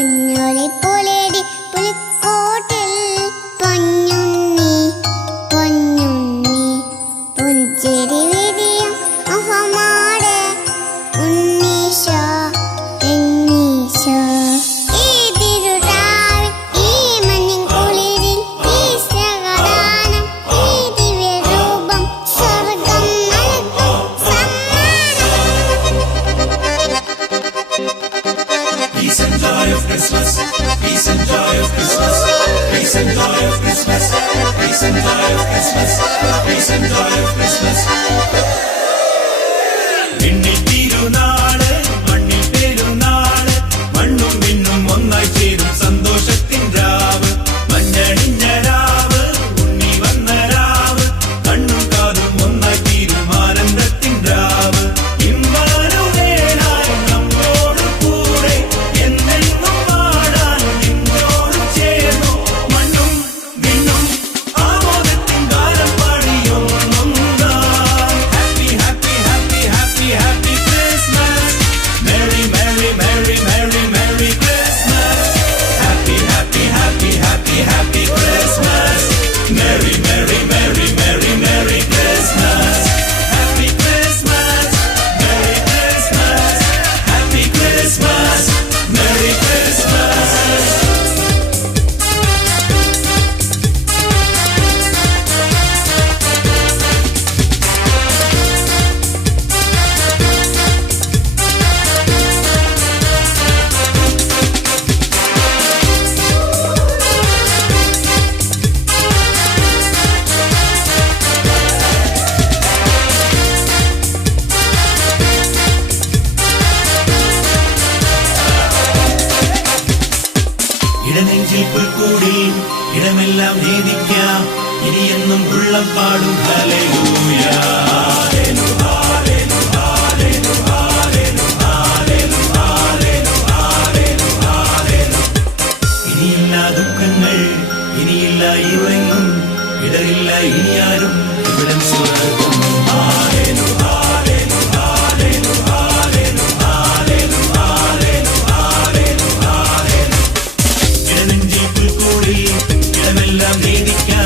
കുഞ്ഞോളി joy of Christmas. Peace and joy of Christmas. Peace and joy of Christmas. Peace and joy of Christmas. Peace and joy of Christmas. ഇടനെഞ്ചിൽ പുൽക്കൂടി ഇടമെല്ലാം നീതിക്കാം ഇനിയെന്നും ഉള്ളം പാടും. കലയൂയാ Americano.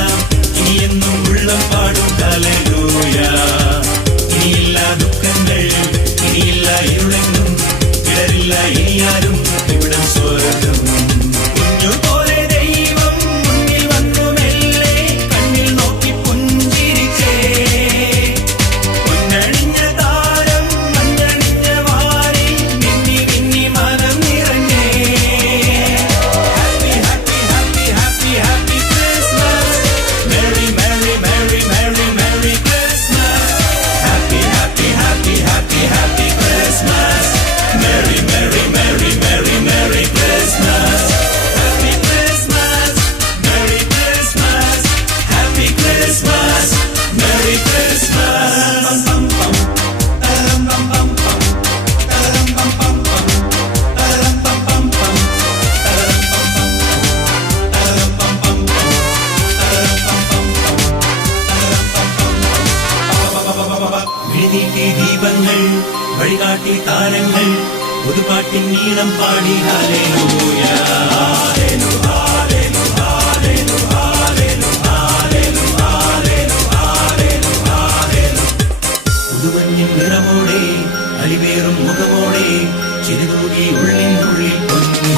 പുതുപ്പാട്ടിൽ താരങ്ങൾ പുതുപ്പാട്ടിൻ നീളം പാടി പുതുമഞ്ഞിൻ നിറമോടെ അലിവേറും മുഖമോടെ ചിരുതൂകി ഉള്ളിനുള്ളിൽ പൊന്നു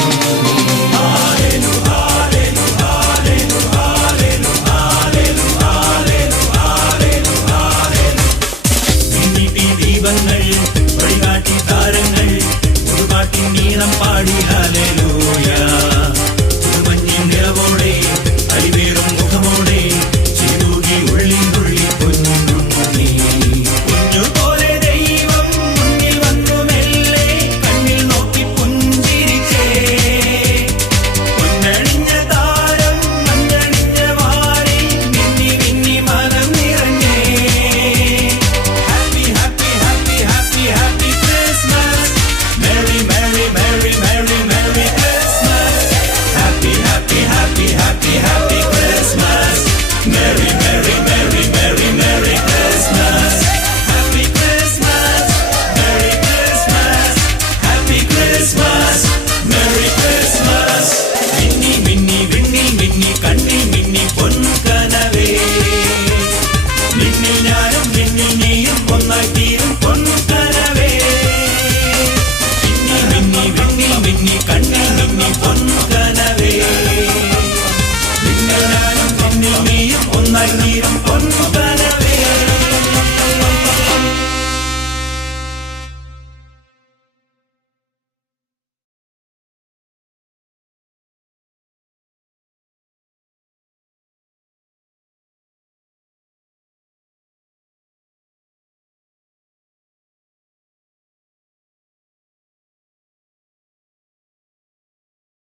Merry